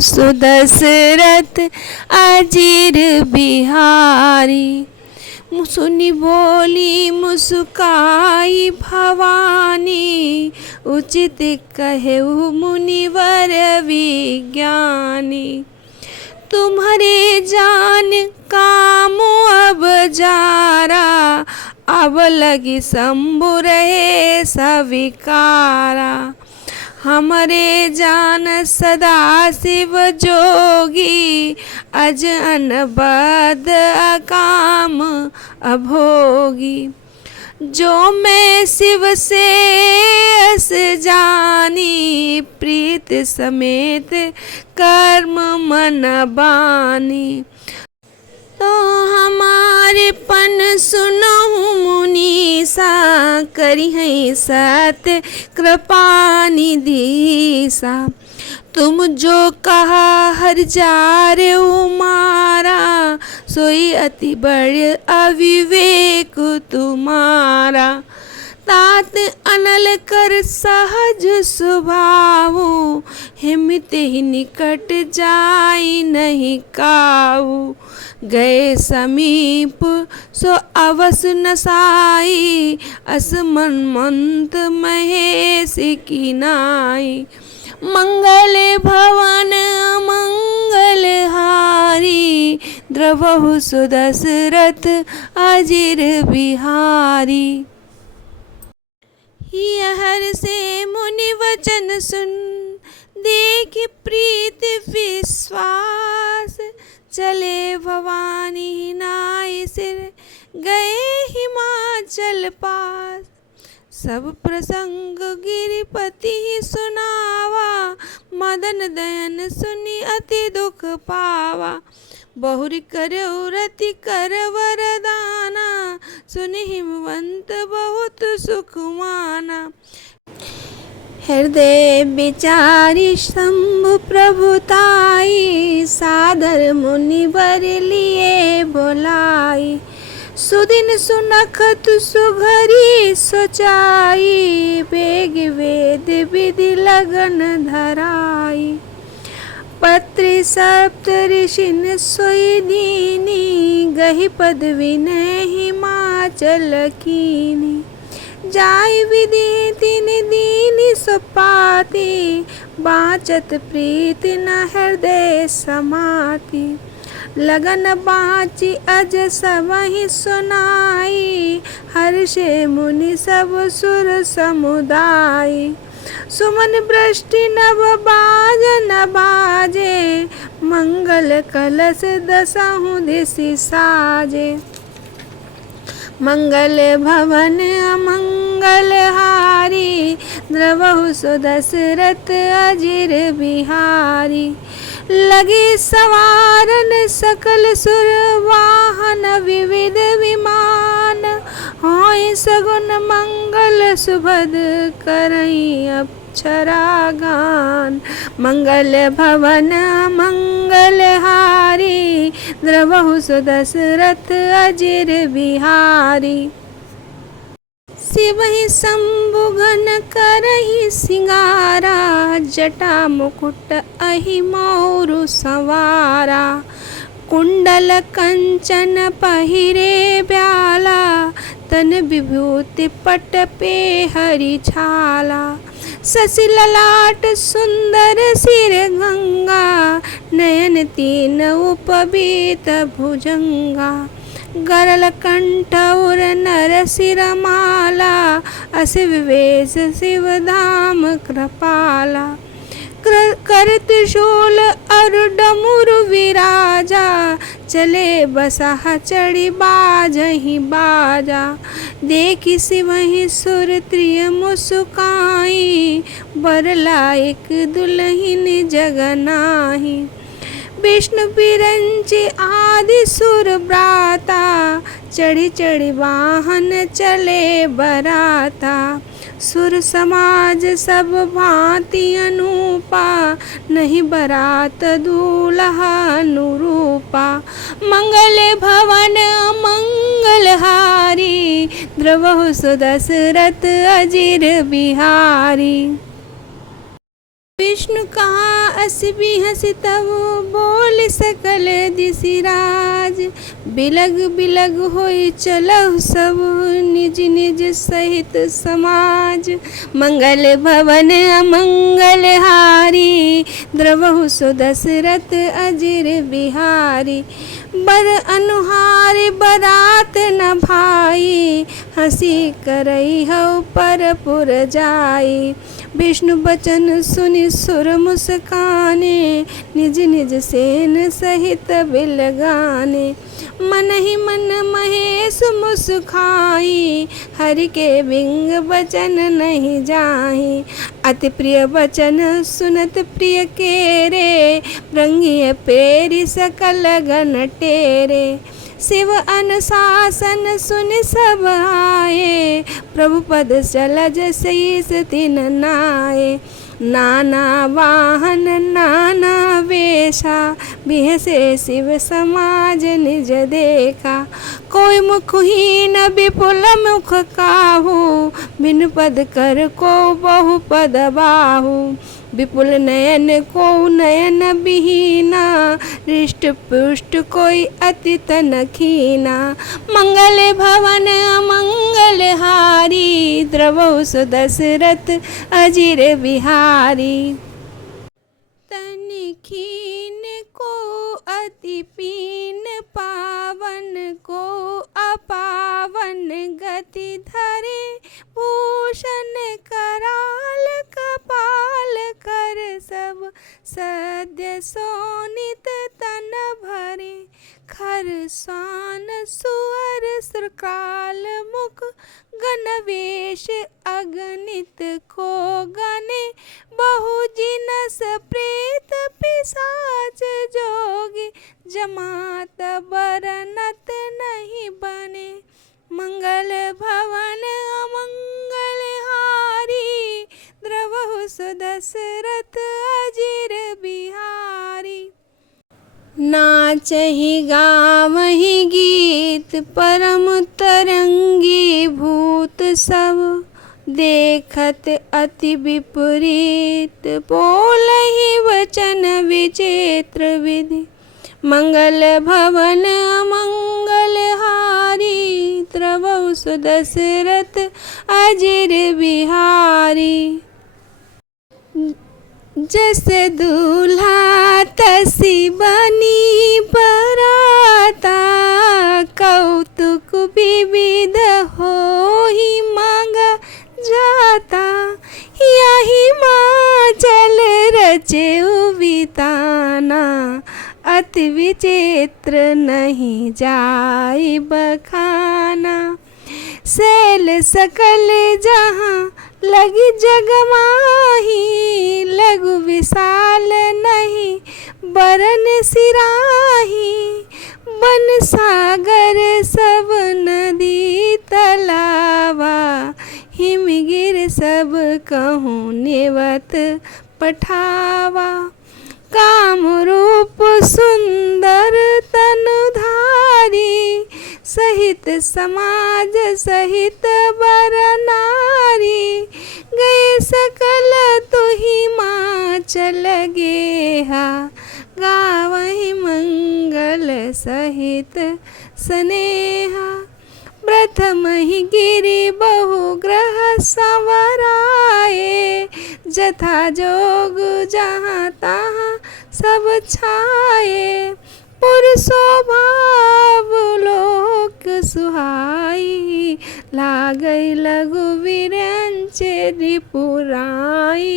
सुदशरथ अजीर बिहारी। सुनी बोली मुस्काई भवानी, उचित कहु मुनिवर विज्ञानी। तुम्हारे जान काम अब जारा, अब लगी शंभु रहे सविकारा। हमरे जान सदा शिव जोगी, अज अनबद अकाम अभोगी। जो मैं शिव से अस जानी, प्रीत समेत कर्म मन बानी। तो हमारे पन सुनहु मुनीसा, करी है सत कृपा निधीसा। तुम जो कहा हर जार उमारा, सोई अति बड़ अविवेक तुम्हारा। तात अनल कर सहज स्वभावु, हिमित ही निकट जाई नहीं काऊ। गए समीप सो अवस नसाई, अस मनमंत महेश की नाई। मंगल भवन मंगल हारी, द्रवहु सुदशरथ अजीर बिहारी। हर से मुनि वचन सुन, देख प्रीत विश्वास। चले भवानी नाई सिर, गए हिमाचल पास। सब प्रसंग गिरिपति सुनावा, मदन दयन सुनी अति दुख पावा। बहुरी करऊ रति कर वरदाना, सुनि हिमवंत बहुत सुख माना। हृदय विचारी शंभु प्रभुताई, सादर मुनिवर लिए बोलाई। सुदिन सुनखत सुघरी सोचाई, बेग वेद विधि लगन धराई। पत्र सप्त ऋषिन सोई दीनी, गहि पद विनय हिमाचल कीनी। जाय विधि तीन दीनी सुपाती, बाचत प्रीत न हृदय समाती। लगन बाची अज सबहि सुनाई, हर्षे मुनि सब सुर समुदाय। सुमन वृष्टि नभ बाज न बाजे, मंगल कलश दसहु दिशि साजे। मंगल भवन अमंगल हारी, द्रवहु सुदशरथ अजीर बिहारी। लगे सवारन सकल सुर वाहन, विविध विमान। होय सगुन मंगल सुभद, करई अप्सरा गान। मंगल भवन मंगल हारी, द्रवहु सुदशरथ अजीर बिहारी। शिवहि शंभु घन करहि सिंगारा, जटा मुकुट अहि मौरु संवारा। कुंडल कंचन पहिरे ब्याला, तन विभूति पट पे हरि छाला। शशि ललाट सुंदर सिर गंगा, नयन तीन उपबीत भुजंगा। गरल कंठ और नर सिर माला, अस विवेश शिव धाम कृपाला। कर त्रिशूल अरु डमरु विराजा, चले बसहा चढ़ी बाजहि बाजा। देखि शिवहि सुर त्रिय मुस्काई, बर लायक दुल्हिन जग नाही। विष्णु बिरंची आदि सुर ब्राता, चढ़ी चढ़ी वाहन चले बराता। सुर समाज सब भांति अनूपा, नहीं बरात दूल्हा अनुरूपा। मंगल भवन मंगल हारी, द्रवहु सुदशरथ अजीर बिहारी। विष्णु कहा अस भी हंस तब बोल सकल दिसिराज। बिलग बिलग होई चलहु सब निज निज सहित समाज। मंगल भवन अमंगल हारी द्रवहु सो दशरथ अजिर बिहारी। बर अनुहार बरात न भाई हंसी करई हऊ परपुर जाई। विष्णु बचन सुनि सुर मुस्काने निज निज सेन सहित बिलगाने। मन ही मन महेश मुस्काई हरि के बिंग बचन नहीं जाहि। अति प्रिय बचन सुनत प्रिय केरे रंगिय पेरि सकल गण टेरे। शिव अनुशासन सुन सब आए प्रभु पद चलज शीस तिन नाये। नाना वाहन नाना वेशा बिहसे शिव समाज निज देखा। कोई मुखहीन विपुल मुख काहू बिन पद कर को बहु पद बाहू। विपुल नयन को नयन बिहीना हृष्ट पुष्ट कोई अति तन खीना। मंगल भवन मंगल हारी द्रवहु सो दशरथ अजिर बिहारी। तन खीन को अति पीन पावन को अपावन गति धरे। भूषण कराल कपाल कर सब सद्य सोनित तन भरे। खर स्वान सुअर सुरकाल मुख गणवेश अगणित को गणे। बहु जिनस प्रेत पिशाच जोगी जमात बरनत नहीं बने। मंगल भवन अमंगल हारी द्रवहु सो दशरथ अजिर बिहारी। नाचहि गावहि गीत परम तरंगी भूत सब। देखत अति विपरीत बोलहि वचन विचित्र विधि। मंगल भवन अमंगल हारी द्रवहु सो दशरथ अजिर बिहारी। जस दूल्हा तसी बनी बराता कौतुक विविध होहि मांग जाता। यही माँ जल रचे बिताना अति विचित्र नहीं जाई बखाना। शैल सकल जहाँ लगी जग माही लघु विशाल नहीं बरन सिराही। बन सागर सब नदी तलावा हिमगिर सब कहूँ नेवत पठावा। काम रूप सुंदर तनुधारी सहित समाज सहित बर नारी। गए सकल तुहि माँ चल गेहा गावहि मंगल सहित स्नेहा। प्रथम ही गिरि बहु ग्रह संवराए जथा जोग जहाँ तहाँ सब छाए। पुरुषो भाव लोक सुहाई लागई लघु विरंच रिपुराई।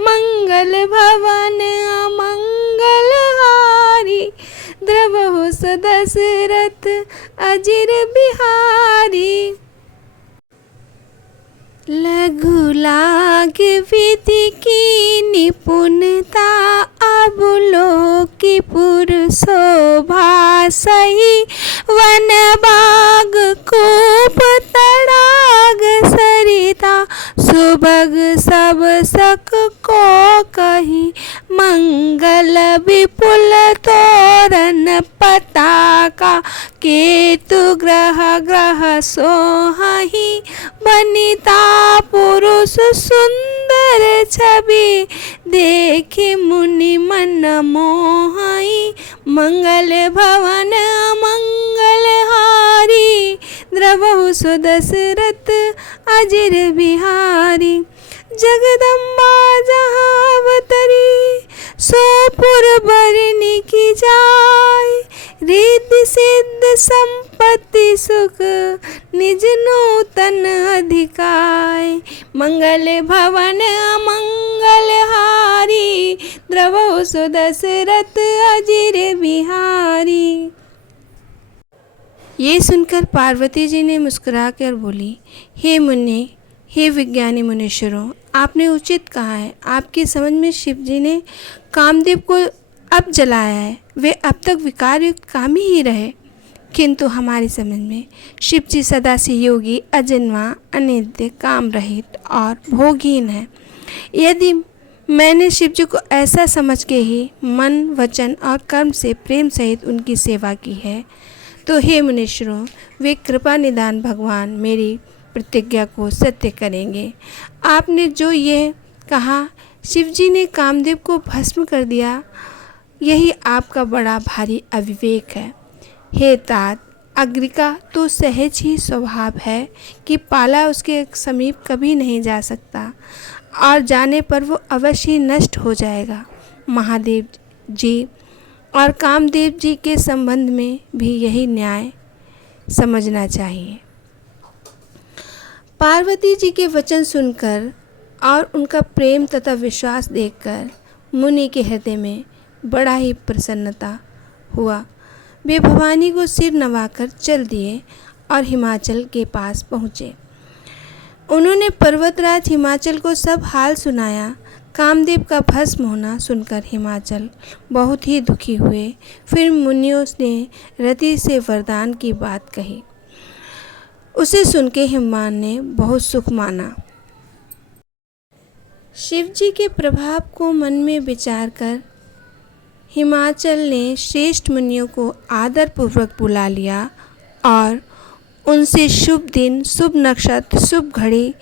मंगल भवन अमंगल हारी द्रवहु सो दशरथ अजिर बिहारी। लघु लाग विधि की निपुणता अब लोकी पुर शोभा सही। वन बाग कूप तड़ाग सरिता सुबग सब सक को कही। मंगल विपुल तोरण पताका केतु ग्रह ग्रह सोहहि। बनिता पुरुष सुंदर छवि देखे मुनि मन मोहाई, मंगल भवन मंगल हारी, द्रवहु सो दशरथ अजिर बिहारी। जगदम्बा जहाँ अवतरी, सोपुर बरनी की जाय, रिद्धि सिद्ध संपत्ति सुख निज नूतन अधिकाय। मंगल भवन अमंगल हारी, द्रवहु सो दशरथ अजिर बिहारी। ये सुनकर पार्वती जी ने मुस्कुराकर बोली, हे मुनि, हे विज्ञानी मुनीश्वरों, आपने उचित कहा है। आपकी समझ में शिव जी ने कामदेव को अब जलाया है। वे अब तक विकार युक्त कामी ही रहे, किंतु हमारी समझ में शिव जी सदा से योगी, अजन्मा, अनित्य, काम रहित और भोगहीन है। यदि मैंने शिव जी को ऐसा समझ के ही मन, वचन और कर्म से प्रेम सहित उनकी सेवा की है, तो हे मुनीश्वरों, वे कृपा निदान भगवान मेरी प्रतिज्ञा को सत्य करेंगे। आपने जो ये कहा शिव जी ने कामदेव को भस्म कर दिया, यही आपका बड़ा भारी अविवेक है। हे तात, अग्नि का तो सहज ही स्वभाव है कि पाला उसके समीप कभी नहीं जा सकता और जाने पर वो अवश्य नष्ट हो जाएगा। महादेव जी और कामदेव जी के संबंध में भी यही न्याय समझना चाहिए। पार्वती जी के वचन सुनकर और उनका प्रेम तथा विश्वास देखकर मुनि के हृदय में बड़ा ही प्रसन्नता हुआ। वे भवानी को सिर नवाकर चल दिए और हिमाचल के पास पहुँचे। उन्होंने पर्वतराज हिमाचल को सब हाल सुनाया। कामदेव का भस्म होना सुनकर हिमाचल बहुत ही दुखी हुए। फिर मुनियों ने रति से वरदान की बात कही। उसे सुन के हिमान ने बहुत सुख माना। शिव जी के प्रभाव को मन में विचार कर हिमाचल ने श्रेष्ठ मुनियों को आदरपूर्वक बुला लिया और उनसे शुभ दिन, शुभ नक्षत्र, शुभ घड़ी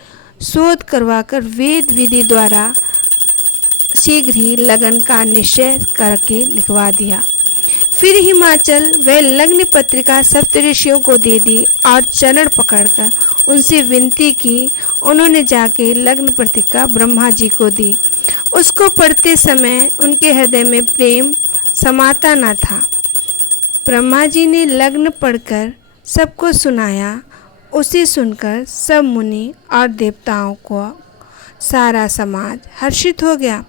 शोध करवाकर वेद विधि द्वारा शीघ्र ही लगन का निश्चय करके लिखवा दिया। फिर हिमाचल व लग्न पत्रिका सप्तऋषियों को दे दी और चरण पकड़कर उनसे विनती की। उन्होंने जाके लग्न पत्रिका ब्रह्मा जी को दी। उसको पढ़ते समय उनके हृदय में प्रेम समाता न था। ब्रह्मा जी ने लग्न पढ़कर सबको सुनाया। उसे सुनकर सब मुनि और देवताओं को सारा समाज हर्षित हो गया।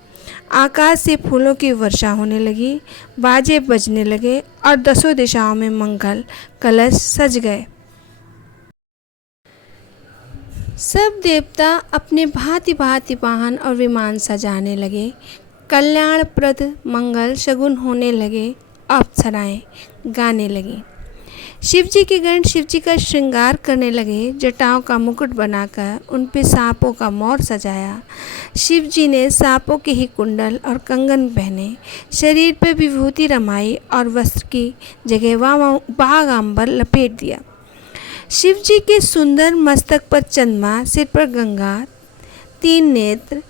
आकाश से फूलों की वर्षा होने लगी, बाजे बजने लगे और दसों दिशाओं में मंगल कलश सज गए। सब देवता अपने भांति भांति वाहन और विमान सजाने लगे। कल्याणप्रद मंगल शगुन होने लगे। अप्सराएं गाने लगी। शिव जी के गण शिव जी का श्रृंगार करने लगे। जटाओं का मुकुट बनाकर उन पे सांपों का मोर सजाया। शिव जी ने सांपों के ही कुंडल और कंगन पहने, शरीर पर विभूति रमाई और वस्त्र की जगह बागांबर लपेट दिया। शिव जी के सुंदर मस्तक पर चंद्रमा, सिर पर गंगा, 3 नेत्र,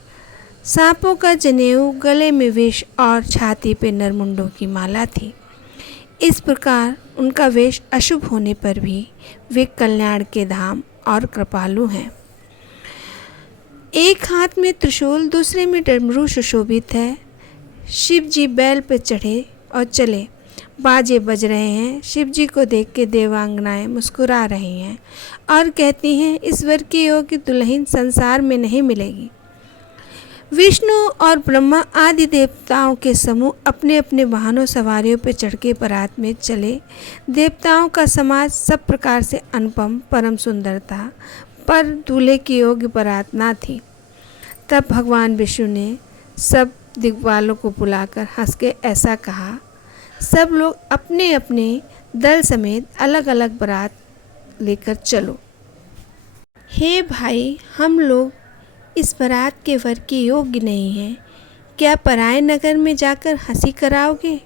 सांपों का जनेऊ, गले में विष और छाती पे नरमुंडों की माला थी। इस प्रकार उनका वेश अशुभ होने पर भी वे कल्याण के धाम और कृपालु हैं। एक हाथ में त्रिशूल, दूसरे में डमरू सुशोभित है। शिव जी बैल पर चढ़े और चले। बाजे बज रहे हैं। शिव जी को देख के देवांगनाएं मुस्कुरा रही हैं और कहती हैं, इस वर की योग्य दुल्हन संसार में नहीं मिलेगी। विष्णु और ब्रह्मा आदि देवताओं के समूह अपने अपने वाहनों सवारियों पर चढ़ के बारात में चले। देवताओं का समाज सब प्रकार से अनुपम परम सुंदर था, पर दूल्हे की योग्य बारात ना थी। तब भगवान विष्णु ने सब दिग्वालों को बुलाकर हंस के ऐसा कहा, सब लोग अपने अपने दल समेत अलग अलग बारात लेकर चलो। हे भाई, हम लोग इस बारात के वर के योग्य नहीं हैं। क्या पराए नगर में जाकर हंसी कराओगे?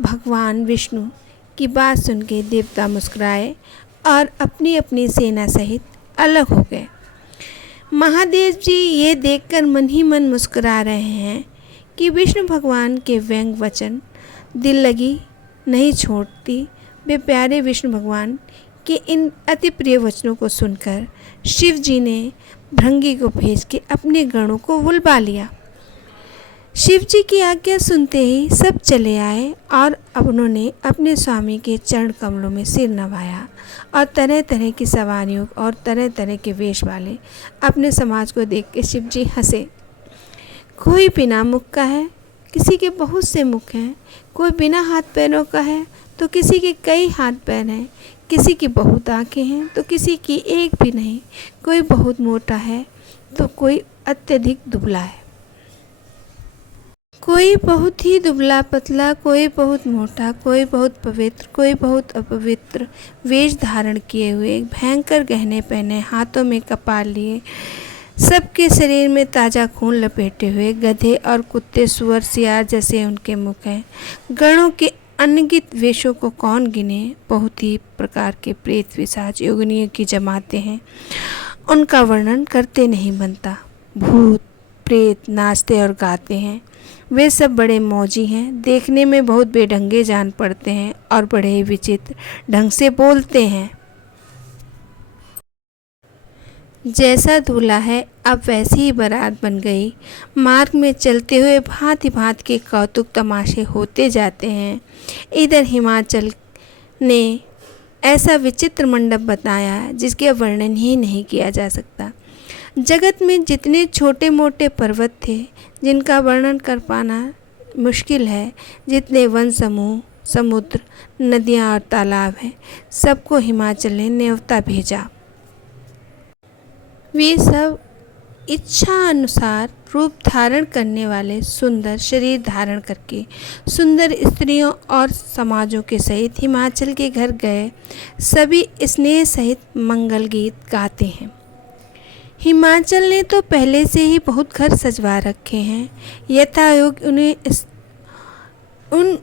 भगवान विष्णु की बात सुन के देवता मुस्कुराए और अपनी अपनी सेना सहित अलग हो गए। महादेव जी ये देखकर मन ही मन मुस्कुरा रहे हैं कि विष्णु भगवान के व्यंग वचन दिल लगी नहीं छोड़ती। वे प्यारे विष्णु भगवान के इन अति प्रिय वचनों को सुनकर शिव जी ने भृंगी को भेज के अपने गणों को बुलवा लिया। शिव जी की आज्ञा सुनते ही सब चले आए और अब उन्होंने अपने स्वामी के चरण कमलों में सिर नवाया और तरह तरह की सवारियों और तरह तरह के वेश वाले अपने समाज को देख के शिव जी हंसे। कोई बिना मुख का है, किसी के बहुत से मुख हैं, कोई बिना हाथ पैरों का है तो किसी के कई हाथ पैर हैं, किसी की बहुत आंखें हैं तो किसी की एक भी नहीं, कोई बहुत मोटा है तो कोई अत्यधिक दुबला है, कोई बहुत ही दुबला पतला, कोई बहुत मोटा, कोई बहुत पवित्र, कोई बहुत अपवित्र वेश धारण किए हुए, भयंकर गहने पहने, हाथों में कपाल लिए, सबके शरीर में ताज़ा खून लपेटे हुए गधे और कुत्ते, सुअर, सियार जैसे उनके मुख हैं। गणों के अनगिनत वेशों को कौन गिने, बहुत ही प्रकार के प्रेत पिशाच योगिनियों की जमातें हैं, उनका वर्णन करते नहीं बनता। भूत प्रेत नाचते और गाते हैं, वे सब बड़े मौजी हैं, देखने में बहुत बेढंगे जान पड़ते हैं और बड़े ही विचित्र ढंग से बोलते हैं। जैसा दूल्हा है अब वैसी ही बारात बन गई। मार्ग में चलते हुए भांति भांति के कौतुक तमाशे होते जाते हैं। इधर हिमाचल ने ऐसा विचित्र मंडप बताया जिसके वर्णन ही नहीं किया जा सकता। जगत में जितने छोटे मोटे पर्वत थे जिनका वर्णन कर पाना मुश्किल है, जितने वन समूह, समुद्र, नदियाँ और तालाब हैं, सबको हिमाचल ने न्योता भेजा। वे सब इच्छा अनुसार रूप धारण करने वाले सुंदर शरीर धारण करके सुंदर स्त्रियों और समाजों के सहित हिमाचल के घर गए। सभी स्नेह सहित मंगल गीत गाते हैं। हिमाचल ने तो पहले से ही बहुत घर सजवा रखे हैं। यथायोग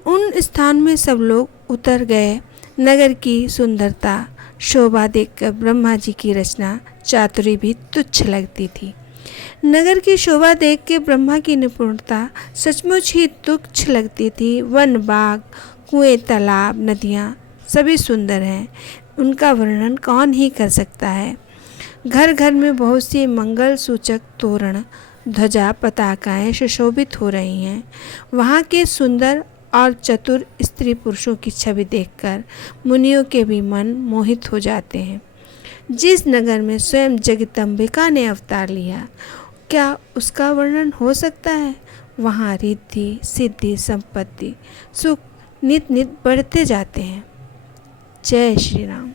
उन स्थान में सब लोग उतर गए। नगर की सुंदरता शोभा देखकर ब्रह्मा जी की रचना चातुरी भी तुच्छ लगती थी। नगर की शोभा देख के ब्रह्मा की निपुणता सचमुच ही तुच्छ लगती थी। वन बाग, कुएं, तालाब, नदियाँ सभी सुंदर हैं, उनका वर्णन कौन ही कर सकता है। घर घर में बहुत सी मंगल सूचक तोरण, ध्वजा, पताकाएँ सुशोभित हो रही हैं। वहाँ के सुंदर और चतुर स्त्री पुरुषों की छवि देखकर मुनियों के भी मन मोहित हो जाते हैं। जिस नगर में स्वयं जगदम्बिका ने अवतार लिया, क्या उसका वर्णन हो सकता है। वहाँ रिद्धि, सिद्धि, संपत्ति, सुख नित नित बढ़ते जाते हैं। जय श्री राम।